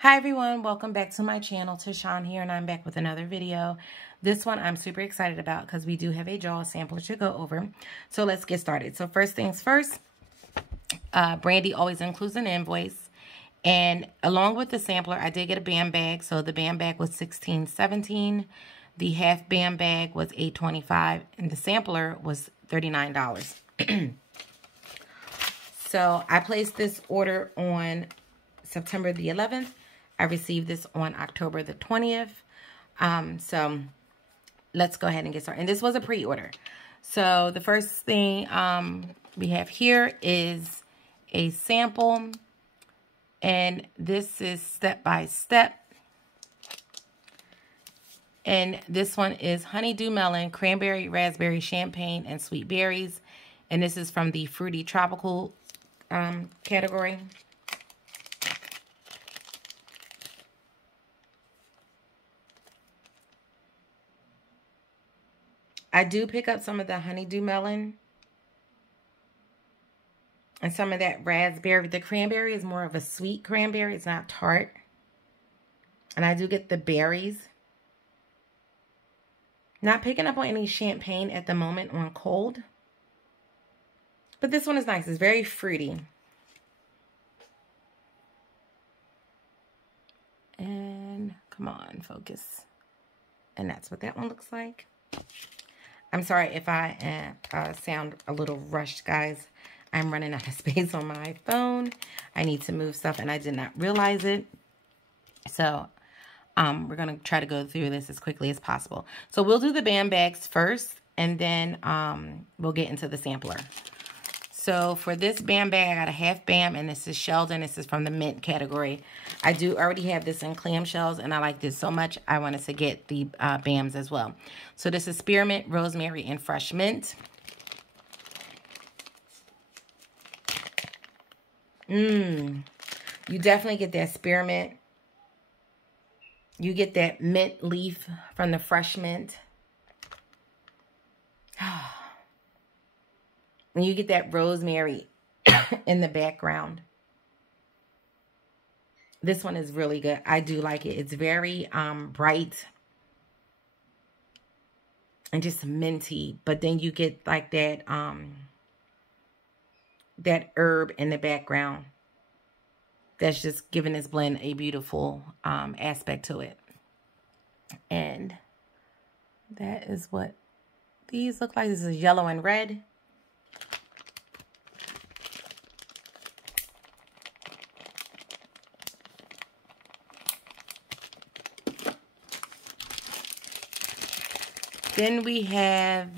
Hi everyone, welcome back to my channel. Tashawn here, and I'm back with another video. This one I'm super excited about because we do have a jar sampler to go over. So let's get started. So first things first, Brandy always includes an invoice. And along with the sampler, I did get a bam bag. So the bam bag was $16.17. The half bam bag was $8.25. And the sampler was $39. So I placed this order on September the 11th. I received this on October the 20th. So let's go ahead and get started. And this was a pre-order. So the first thing we have here is a sample. And this is step by step. And this one is Honeydew Melon, Cranberry, Raspberry, Champagne, and Sweet Berries. And this is from the Fruity Tropical category. I do pick up some of the Honeydew Melon and some of that raspberry. The cranberry is more of a sweet cranberry. It's not tart. And I do get the berries. Not picking up on any champagne at the moment on cold. But this one is nice. It's very fruity. And come on, focus. And that's what that one looks like. I'm sorry if I sound a little rushed, guys. I'm running out of space on my phone. I need to move stuff, and I did not realize it. So, we're going to try to go through this as quickly as possible. So, we'll do the bam bags first, and then we'll get into the sampler. So, for this bam bag, I got a half bam, and this is Sheldon. This is from the mint category. I do already have this in clamshells, and I like this so much, I wanted to get the bams as well. So, this is Spearmint, Rosemary, and Fresh Mint. You definitely get that spearmint. You get that mint leaf from the Fresh Mint. And you get that rosemary in the background. This one is really good. I do like it. It's very bright and just minty. But then you get like that that herb in the background. That's just giving this blend a beautiful aspect to it. And that is what these look like. This is yellow and red. Then we have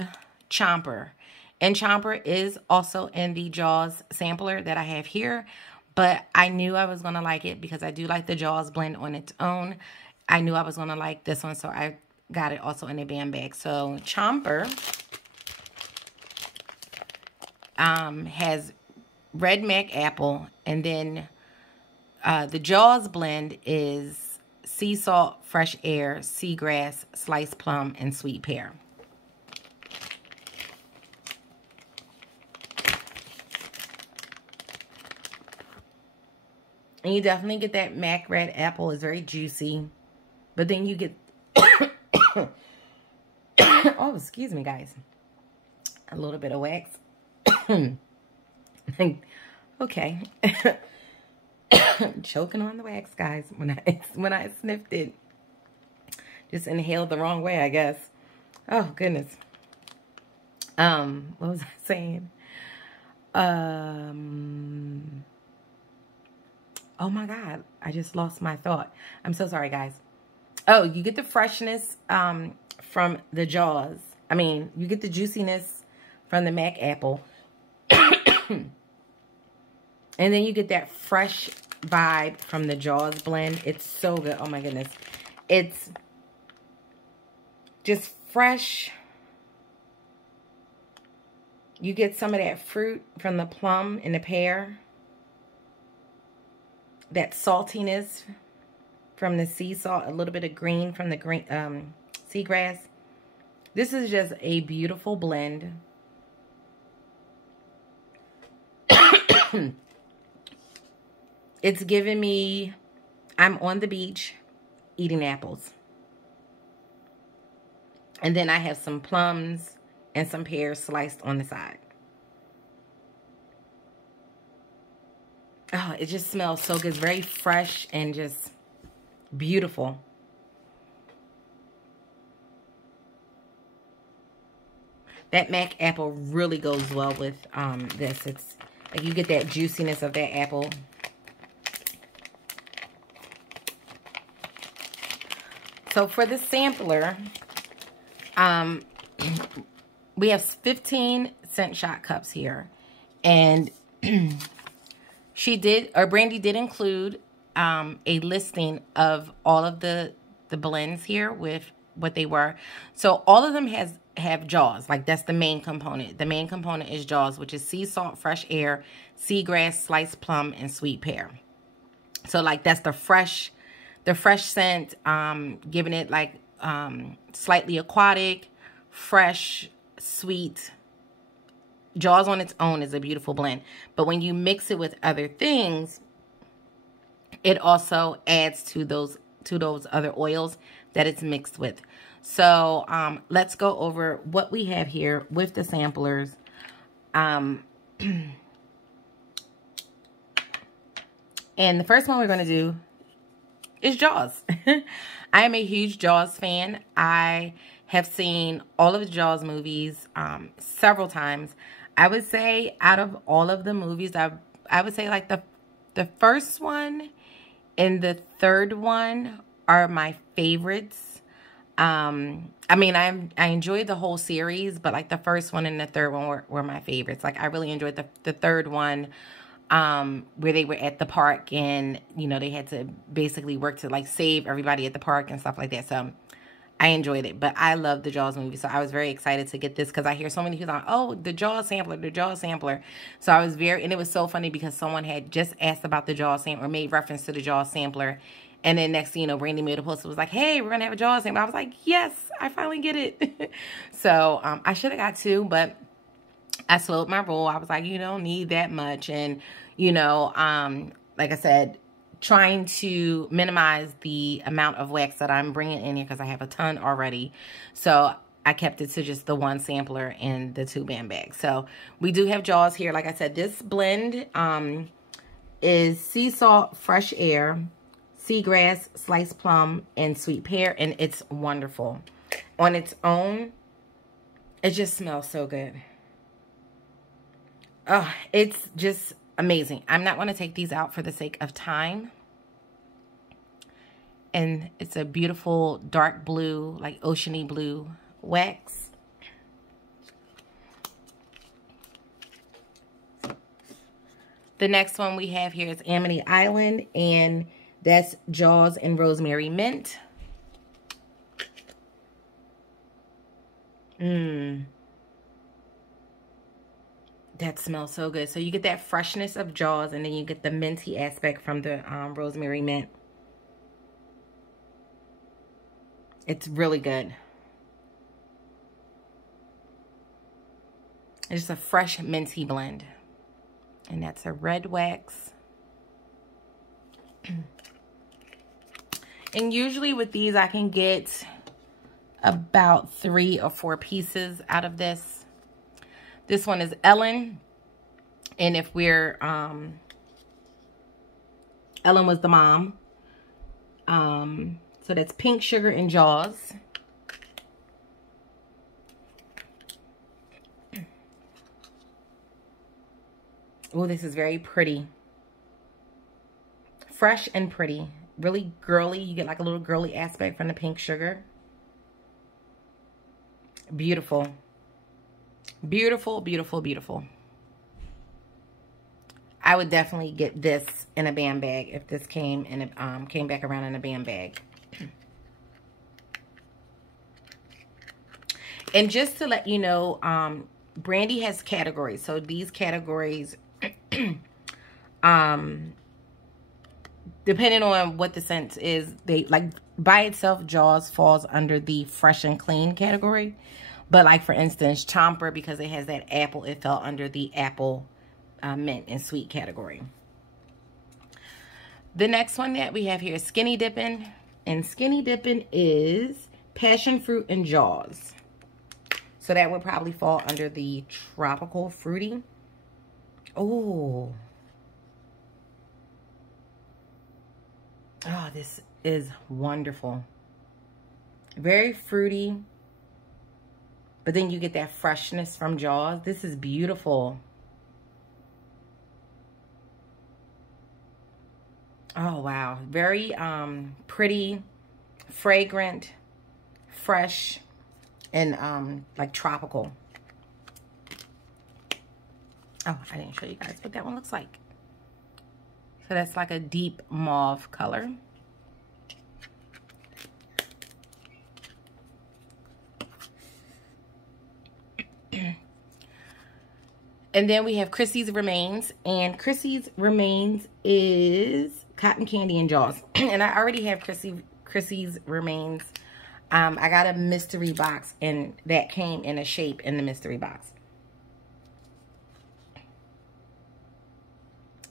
Chomper. And Chomper is also in the Jaws sampler that I have here. But I knew I was going to like it because I do like the Jaws blend on its own. I knew I was going to like this one, so I got it also in a bam bag. So Chomper has red mac apple. And then the Jaws blend is sea salt, fresh air, seagrass, sliced plum, and sweet pear. And you definitely get that mac red apple. It's very juicy. But then you get... oh, excuse me, guys. A little bit of wax. Okay. Choking on the wax, guys. When I sniffed it. Just inhaled the wrong way, I guess. Oh, goodness. What was I saying? Oh my God, I just lost my thought. I'm so sorry, guys. Oh, you get the freshness from the Jaws. I mean, you get the juiciness from the mac apple. And then you get that fresh vibe from the Jaws blend. It's so good. Oh my goodness. It's just fresh. You get some of that fruit from the plum and the pear. That saltiness from the sea salt, a little bit of green from the green seagrass. This is just a beautiful blend. It's giving me I'm on the beach eating apples. And then I have some plums and some pears sliced on the side. Oh, it just smells so good. It's very fresh and just beautiful. That Mac apple really goes well with this. It's like you get that juiciness of that apple. So for the sampler, we have 15-cent shot cups here. And Brandy did include a listing of all of the blends here with what they were. So all of them have jaws. Like, that's the main component. The main component is jaws, which is sea salt, fresh air, seagrass, sliced plum, and sweet pear. So like that's the fresh scent, giving it like slightly aquatic, fresh, sweet. Jaws on its own is a beautiful blend, but when you mix it with other things, it also adds to those other oils that it's mixed with. So let's go over what we have here with the samplers. And the first one we're going to do is Jaws. I am a huge Jaws fan. I have seen all of the Jaws movies several times. I would say out of all of the movies, I would say like the first one and the third one are my favorites. I mean, I enjoyed the whole series, but like the first one and the third one were my favorites. Like I really enjoyed the third one, where they were at the park and, you know, they had to basically work to like save everybody at the park and stuff like that. So I enjoyed it, but I love the Jaws movie. So I was very excited to get this because I hear so many people like, oh, the Jaws sampler, the Jaws sampler. So I was and it was so funny because someone had just asked about the Jaws sampler, or made reference to the Jaws sampler. And then next thing you know, Brandy made a post. It was like, hey, we're going to have a Jaws sampler. I was like, yes, I finally get it. So I should have got two, but I slowed my roll. I was like, you don't need that much. And, you know, like I said, trying to minimize the amount of wax that I'm bringing in here because I have a ton already. So I kept it to just the one sampler and the 2-band bag. So we do have Jaws here. Like I said, this blend is sea salt, fresh air, seagrass, sliced plum, and sweet pear. And it's wonderful. On its own, it just smells so good. Oh, it's just amazing. I'm not going to take these out for the sake of time. And it's a beautiful dark blue, like oceany blue wax. The next one we have here is Amity Island, and that's Jaws and Rosemary Mint. That smells so good. So you get that freshness of Jaws, and then you get the minty aspect from the Rosemary Mint. It's really good. It's just a fresh minty blend. And that's a red wax. And usually with these, I can get about 3 or 4 pieces out of this. This one is Ellen. And if we're, Ellen was the mom. So that's pink sugar and Jaws. Oh, this is very pretty. Fresh and pretty. Really girly. You get like a little girly aspect from the pink sugar. Beautiful. Beautiful, beautiful, beautiful. I would definitely get this in a band bag if this came back around in a band bag. And just to let you know, Brandy has categories. So these categories, depending on what the scent is, they like by itself, Jaws falls under the fresh and clean category. But like for instance, Chomper, because it has that apple, it fell under the apple, mint and sweet category. The next one that we have here is Skinny Dippin'. And Skinny Dippin' is passion fruit and Jaws. So that would probably fall under the tropical fruity. Oh. Oh, this is wonderful. Very fruity. But then you get that freshness from Jaws. This is beautiful. Oh, wow. Very pretty, fragrant, fresh, and like tropical. Oh, I didn't show you guys what that one looks like. So that's like a deep mauve color. And then we have Chrissy's Remains. And Chrissy's Remains is cotton candy and Jaws. And I already have Chrissy's Remains. I got a mystery box, and that came in a shape in the mystery box.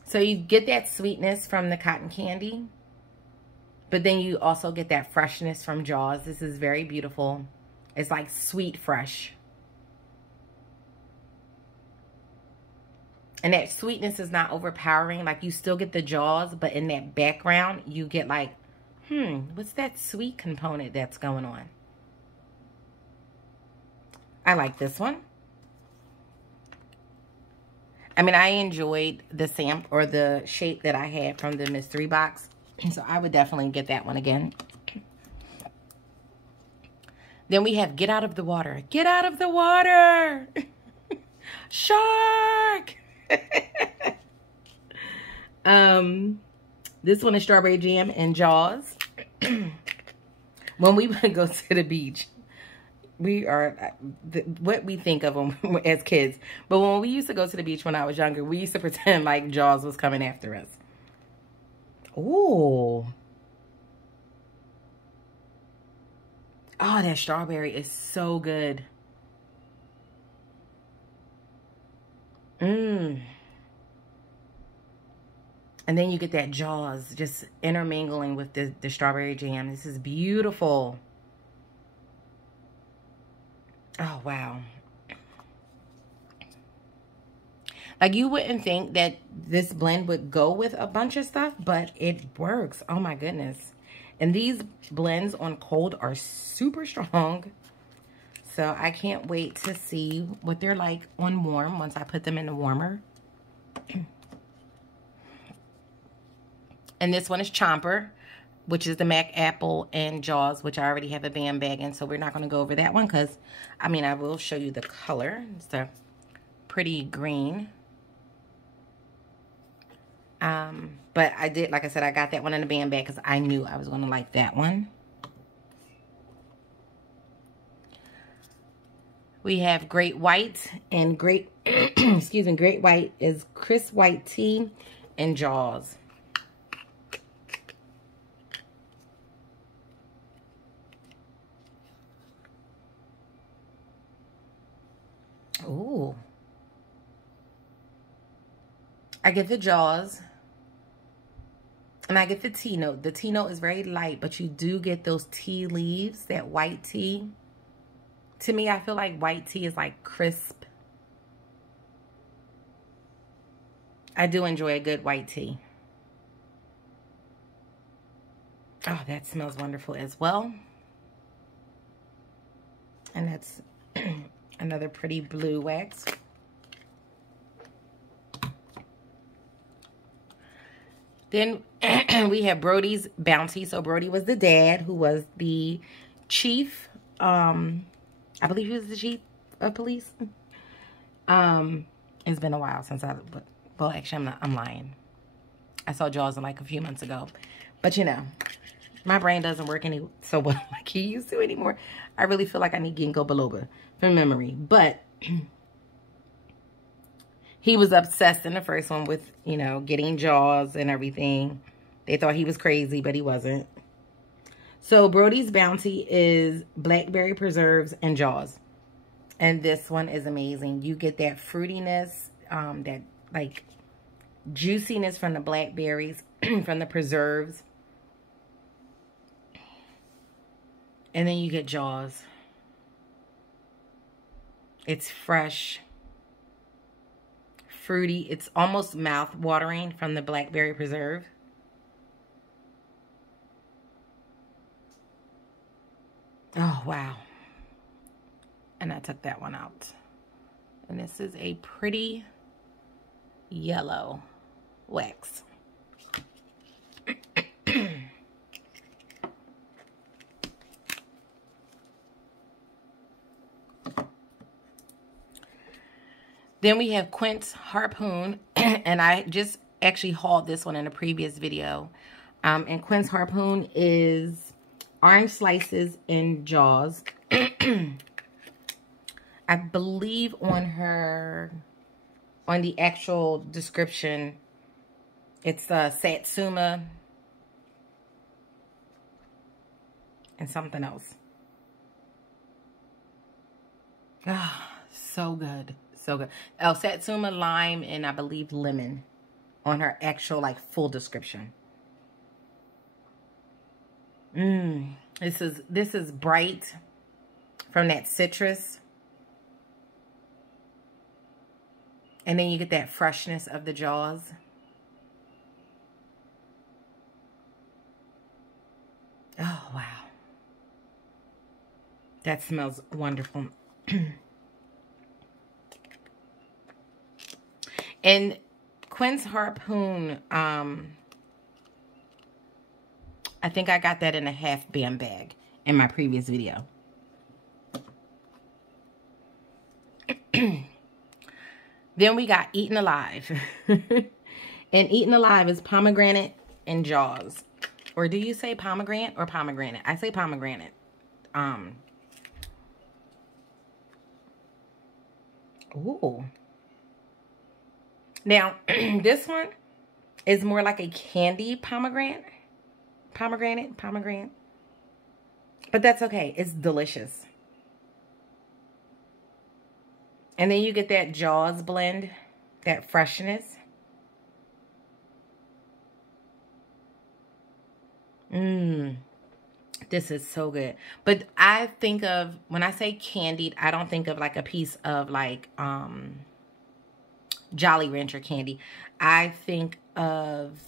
So you get that sweetness from the cotton candy, but then you also get that freshness from Jaws. This is very beautiful. It's like sweet fresh. And that sweetness is not overpowering. Like, you still get the Jaws, but in that background, you get like, what's that sweet component that's going on? I like this one. I mean, I enjoyed the or the shape that I had from the mystery box. So I would definitely get that one again. Then we have Get Out of the Water. Get out of the water! Shark! This one is Strawberry Jam and Jaws. When we would go to the beach, we are what we think of them as kids. But when we used to go to the beach when I was younger, we used to pretend like Jaws was coming after us. Ooh. Oh, that strawberry is so good. And then you get that Jaws just intermingling with the strawberry jam. This is beautiful. Oh, wow. Like, you wouldn't think that this blend would go with a bunch of stuff, but it works. Oh, my goodness. And these blends on cold are super strong. So I can't wait to see what they're like on warm once I put them in the warmer. And this one is Chomper, which is the Mac Apple and Jaws, which I already have a band bag in. So we're not going to go over that one because, I mean, I will show you the color. It's a pretty green. But I did, like I said, I got that one in the band bag because I knew I was going to like that one. We have Great White and Great, excuse me, Great White is Crisp White Tea and Jaws. Ooh. I get the Jaws. And I get the tea note. The tea note is very light, but you do get those tea leaves, that white tea. To me, I feel like white tea is like crisp. I do enjoy a good white tea. Oh, that smells wonderful as well. And that's another pretty blue wax. Then we have Brody's Bounty. So Brody was the dad who was the chief. I believe he was the chief of police. It's been a while since well, actually, I'm lying. I saw Jaws like a few months ago. But, you know, my brain doesn't work so well like he used to anymore. I really feel like I need ginkgo biloba from memory. But he was obsessed in the first one with, you know, getting Jaws and everything. They thought he was crazy, but he wasn't. So Brody's Bounty is blackberry preserves and Jaws. And this one is amazing. You get that fruitiness, that like juiciness from the blackberries from the preserves. And then you get Jaws. It's fresh, fruity. It's almost mouth-watering from the blackberry preserve. Oh, wow. And I took that one out. And this is a pretty yellow wax. Then we have Quince Harpoon, and I just actually hauled this one in a previous video. And Quince Harpoon is orange slices in Jaws. I believe on the actual description, it's Satsuma and something else. Ah, so good. So good. Oh, Satsuma, lime, and I believe lemon on her actual, like, full description. This is bright from that citrus. And then you get that freshness of the Jaws. Oh, wow. That smells wonderful. And Quince Harpoon, I think I got that in a half bam bag in my previous video. Then we got Eaten Alive. And Eaten Alive is pomegranate and Jaws. Or do you say pomegranate or pomegranate? I say pomegranate. Ooh. Now, this one is more like a candy pomegranate. Pomegranate. But that's okay. It's delicious. And then you get that Jaws blend, that freshness. This is so good. But I think of, when I say candied, I don't think of like a piece of like Jolly Rancher candy. I think of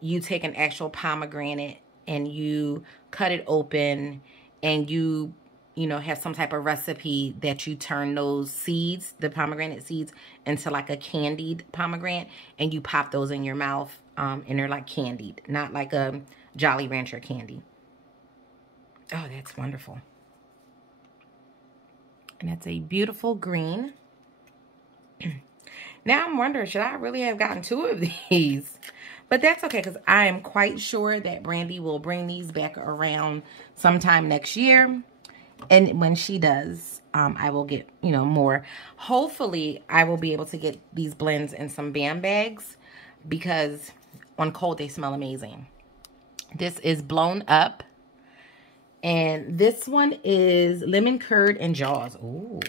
you take an actual pomegranate and you cut it open and you know, have some type of recipe that you turn those seeds, the pomegranate seeds, into like a candied pomegranate, and you pop those in your mouth, and they're like candied, not like a Jolly Rancher candy. Oh, that's wonderful. And that's a beautiful green. Now I'm wondering, should I really have gotten 2 of these? But that's okay, because I am quite sure that Brandy will bring these back around sometime next year. And when she does, I will get, you know, more. Hopefully, I will be able to get these blends in some bam bags, because on cold, they smell amazing. This is Blown Up. And this one is lemon curd and Jaws. Ooh.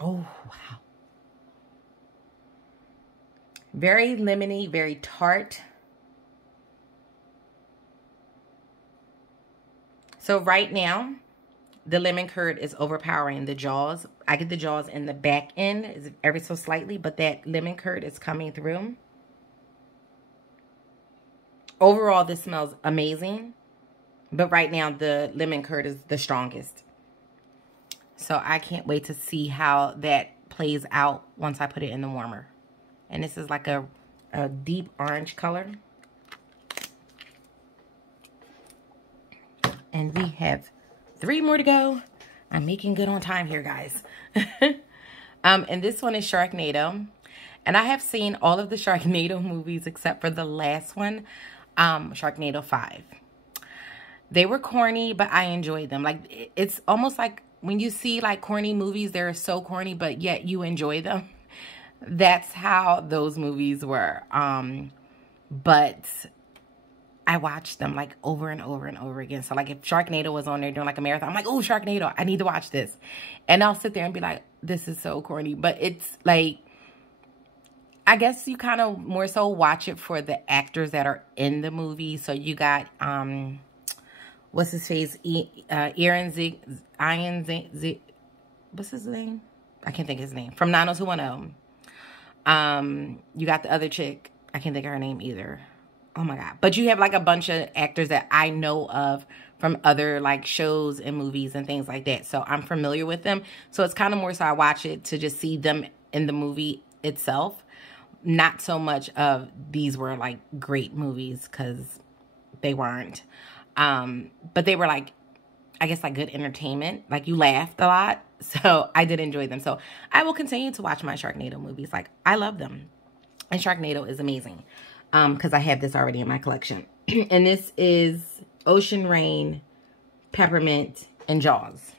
Oh, wow. Very lemony, very tart. So right now, the lemon curd is overpowering the Jaws. I get the Jaws in the back end, ever so slightly, but that lemon curd is coming through. Overall, this smells amazing. But right now, the lemon curd is the strongest. So I can't wait to see how that plays out once I put it in the warmer. And this is like a deep orange color. And we have 3 more to go. I'm making good on time here, guys. And this one is Sharknado. And I have seen all of the Sharknado movies except for the last one, Sharknado 5. They were corny, but I enjoyed them. Like, it's almost like when you see like corny movies, they're so corny, but yet you enjoy them. That's how those movies were. But I watched them like over and over and over again. So like if Sharknado was on there doing like a marathon, I'm like, oh, Sharknado, I need to watch this. And I'll sit there and be like, this is so corny. But it's like, I guess you kind of more so watch it for the actors that are in the movie. So you got, what's his face? What's his name? I can't think of his name. From 90210. You got the other chick. I can't think of her name either. Oh my God. But you have like a bunch of actors that I know of from other like shows and movies and things like that. So I'm familiar with them. So it's kind of more so I watch it to just see them in the movie itself. Not so much of these were like great movies, because they weren't. But they were like, I guess like good entertainment. Like you laughed a lot. So I did enjoy them. So I will continue to watch my Sharknado movies. Like I love them. And Sharknado is amazing. Because I have this already in my collection. And this is Ocean Rain, Peppermint, and Jaws.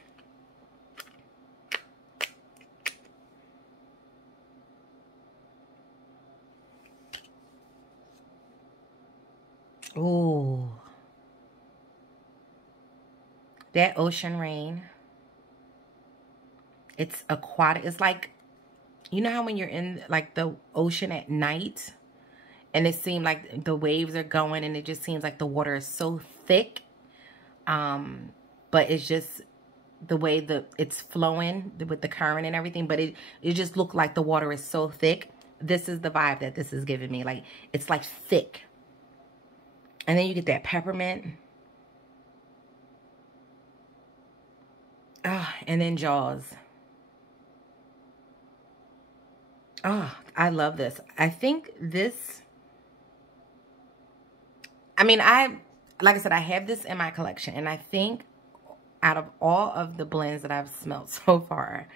Ooh. That Ocean Rain. It's aquatic. It's like, you know how when you're in like the ocean at night and it seems like the waves are going and it just seems like the water is so thick. But it's just the way it's flowing with the current and everything. But it just looked like the water is so thick. This is the vibe that this is giving me. Like, it's like thick. And then you get that peppermint. Oh, and then Jaws. Oh, I love this. I think this... I mean, like I said, I have this in my collection. And I think out of all of the blends that I've smelled so far,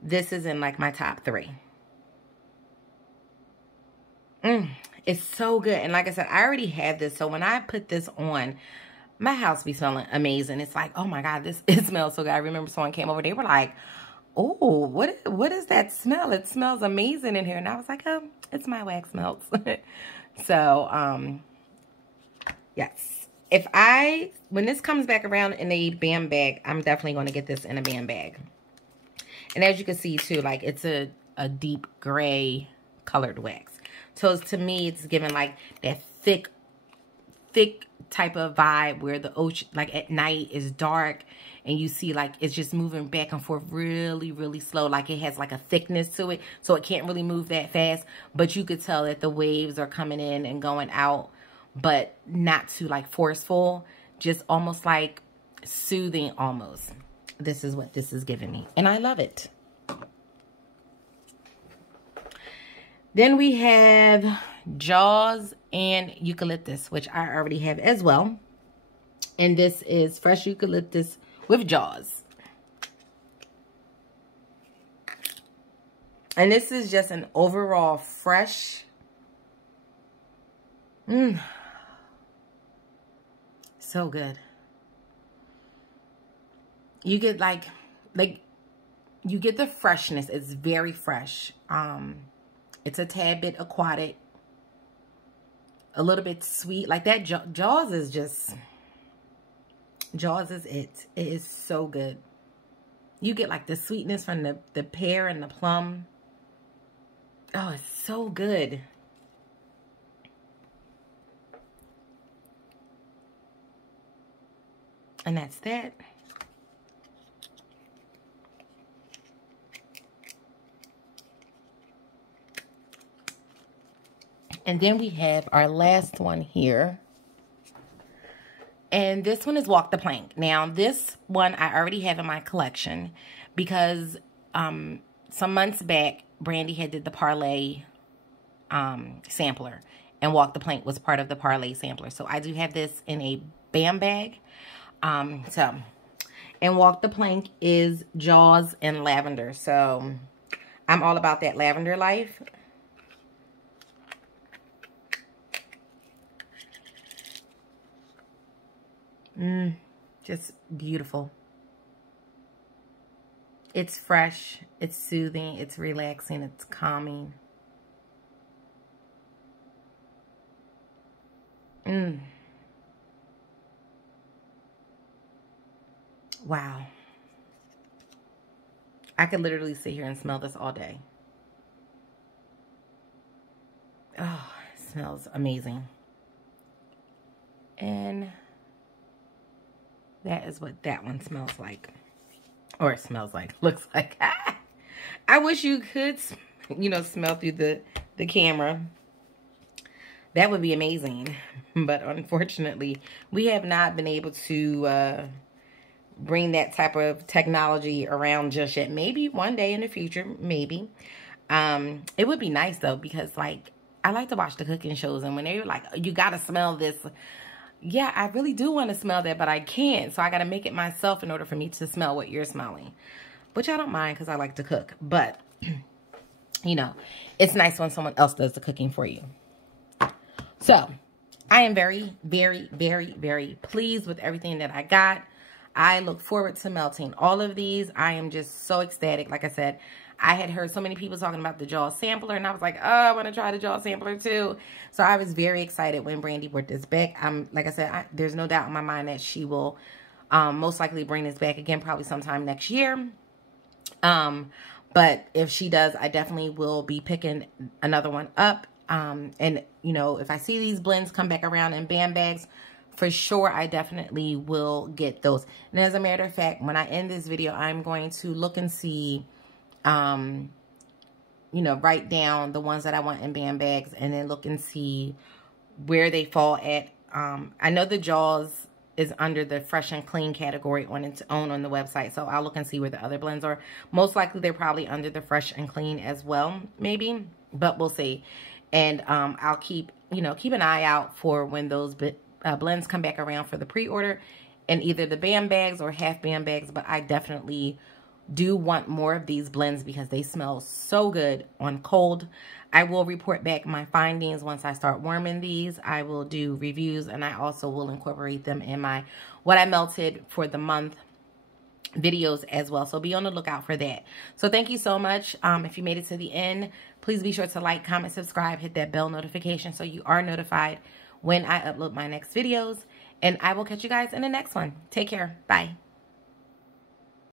this is in like my top 3. It's so good. And like I said, I already had this. So when I put this on, my house be smelling amazing. It's like, oh my God, it smells so good. I remember someone came over, they were like, oh, what is that smell? It smells amazing in here. And I was like, oh, it's my wax melts. So, yes. When this comes back around in a bam bag, I'm definitely going to get this in a bam bag. And as you can see too, like it's a deep gray colored wax. So to me, it's giving like that thick type of vibe where the ocean, like at night, is dark and you see like it's just moving back and forth really, really slow. Like it has like a thickness to it, so it can't really move that fast. But you could tell that the waves are coming in and going out, but not too like forceful, just almost like soothing almost. This is what this is giving me, and I love it. Then we have Jaws and Eucalyptus, which I already have as well. And this is fresh eucalyptus with Jaws. And this is just an overall fresh. So good. You get like you get the freshness. It's very fresh. It's a tad bit aquatic, a little bit sweet. Like that Jaws is just, Jaws is it. It is so good. You get like the sweetness from the pear and the plum. Oh, it's so good. And that's that. And then we have our last one here. And this one is Walk the Plank. Now, this one I already have in my collection because some months back, Brandy had did the Parlay sampler. And Walk the Plank was part of the Parlay sampler. So I do have this in a bam bag. And Walk the Plank is Jaws and lavender. So I'm all about that lavender life. Just beautiful. It's fresh, it's soothing, it's relaxing, it's calming. Wow. I could literally sit here and smell this all day. smells amazing. And that is what that one smells like. Or it smells like, looks like. I wish you could, you know, smell through the camera. That would be amazing. But unfortunately, we have not been able to bring that type of technology around just yet. Maybe one day in the future, maybe. It would be nice though, because like, I like to watch the cooking shows, and when they're like, you gotta smell this. Yeah, I really do want to smell that, but I can't. So I gotta make it myself in order for me to smell what you're smelling. Which I don't mind, because I like to cook. But, you know, it's nice when someone else does the cooking for you. So, I am very, very, very, very pleased with everything that I got. I look forward to melting all of these. I am just so ecstatic. Like I said, I had heard so many people talking about the Jaws sampler, and I was like, oh, I want to try the Jaws sampler too. So I was very excited when Brandy brought this back. Like I said, there's no doubt in my mind that she will most likely bring this back again, probably sometime next year. But if she does, I definitely will be picking another one up. And, you know, if I see these blends come back around in BAM bags, for sure, I definitely will get those. And as a matter of fact, when I end this video, I'm going to look and see, you know, write down the ones that I want in BAM bags, and then look and see where they fall at. I know the Jaws is under the fresh and clean category on its own on the website. So I'll look and see where the other blends are. Most likely they're probably under the fresh and clean as well, maybe, but we'll see. And I'll keep an eye out for when those blends come back around for the pre-order in either the BAM bags or half BAM bags. But I definitely do want more of these blends because they smell so good on cold. I will report back my findings once I start warming these. I will do reviews, and I also will incorporate them in my what I melted for the month videos as well. So be on the lookout for that. So thank you so much. If you made it to the end, please be sure to like, comment, subscribe, hit that bell notification so you are notified when I upload my next videos. And I will catch you guys in the next one. Take care. Bye.